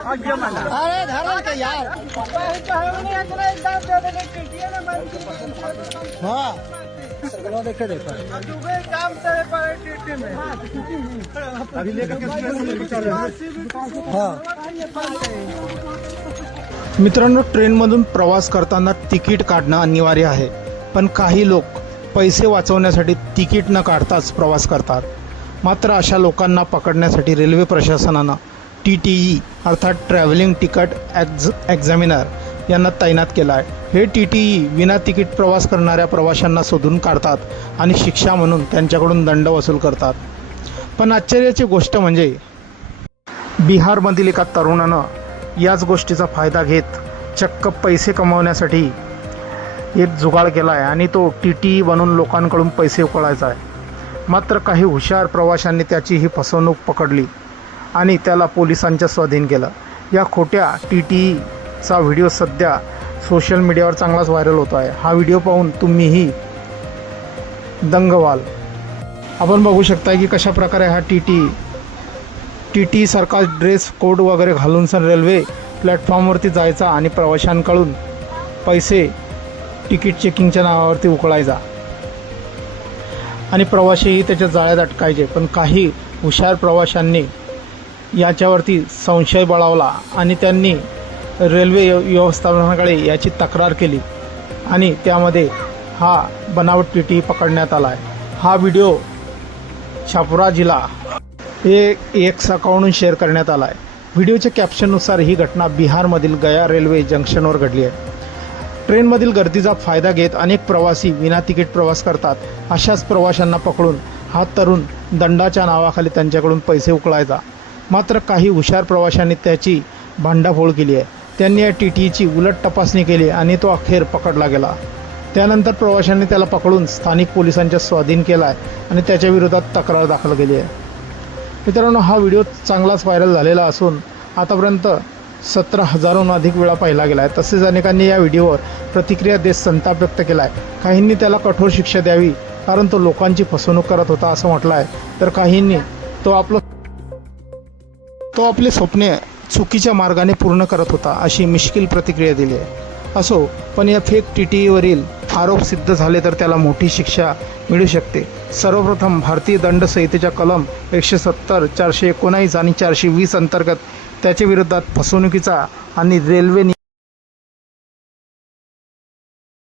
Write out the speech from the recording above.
अरे धरा के यार हाँ देखे देखो अभी लेकर हाँ। मित्रांनो, ट्रेनमधून प्रवास करताना तिकीट काढणं अनिवार्य आहे, पण काही लोक पैसे वाचवण्यासाठी तिकीट न काढताच प्रवास करतात. मात्र अशा लोकांना पकडण्यासाठी रेल्वे प्रशासनानं TTE अर्थात ट्रॅव्हलिंग तिकीट एक्झामिनर यांना तैनात केला आहे. हे TTE विना तिकीट प्रवास करणाऱ्या प्रवाशांना शोधून काढतात आणि शिक्षा म्हणून त्यांच्याकडून दंड वसूल करतात. पण आश्चर्याची गोष्ट म्हणजे बिहारमधील एका तरुणानं याच गोष्टीचा फायदा घेत चक्क पैसे कमवण्यासाठी एक जुगाड केला आहे आणि तो TTE बनून लोकांकडून पैसे उकळायचा आहे. मात्र काही हुशार प्रवाशांनी त्याची ही फसवणूक पकडली आणि त्याला पोलिसांच्या स्वाधीन केलं. या खोट्या TTEचा व्हिडिओ सध्या सोशल मीडियावर चांगलाच व्हायरल होतो आहे. हा व्हिडिओ पाहून तुम्हीही दंग व्हाल. आपण बघू शकता की कशा प्रकारे हा TTE सारखा ड्रेस कोड वगैरे घालून रेल्वे प्लॅटफॉर्मवरती जायचा आणि प्रवाशांकडून पैसे तिकीट चेकिंगच्या नावावरती उकळायचा आणि प्रवाशीही त्याच्या जाळ्यात अटकायचे. पण काही हुशार प्रवाशांनी याच्यावरती संशय बळावला आणि त्यांनी रेल्वे व्यवस्थापनाकडे याची तक्रार केली आणि त्यामध्ये हा बनावट TTE पकडण्यात आला आहे. हा व्हिडिओ छापुरा जिल्हा एक्स अकाउंटवरून शेअर करण्यात आला आहे. व्हिडिओच्या कॅप्शननुसार ही घटना बिहारमधील गया रेल्वे जंक्शनवर घडली आहे. ट्रेनमधील गर्दीचा फायदा घेत अनेक प्रवासी विना तिकीट प्रवास करतात. अशाच प्रवाशांना पकडून हा तरुण दंडाच्या नावाखाली त्यांच्याकडून पैसे उकळायचा. मात्र काही हुशार प्रवाशांनी त्याची भांडाफोड केली आहे. त्यांनी या TTEची उलट तपासणी केली आणि तो अखेर पकडला गेला. त्यानंतर प्रवाशांनी त्याला पकडून स्थानिक पोलिसांच्या स्वाधीन केला आहे आणि त्याच्या विरोधात तक्रार दाखल केली आहे. मित्रांनो, हा व्हिडिओ चांगलाच व्हायरल झालेला असून आतापर्यंत 17,000हून अधिक वेळा पाहिला गेला आहे. तसेच अनेकांनी या व्हिडिओवर प्रतिक्रिया देत संताप व्यक्त केला आहे. काहींनी त्याला कठोर शिक्षा द्यावी कारण तो लोकांची फसवणूक करत होता असं म्हटलं आहे, तर काहींनी तो आपले स्वप्ने चुकीच्या मार्गाने पूर्ण करत होता अशी मिश्किल प्रतिक्रिया दिली आहे. असो, पण या फेक TTEवरील आरोप सिद्ध झाले तर त्याला मोठी शिक्षा मिळू शकते. सर्वप्रथम भारतीय दंड संहितेच्या कलम 170, 419 आणि 420 अंतर्गत त्याच्या विरोधात फसवणुकीचा आणि रेल्वे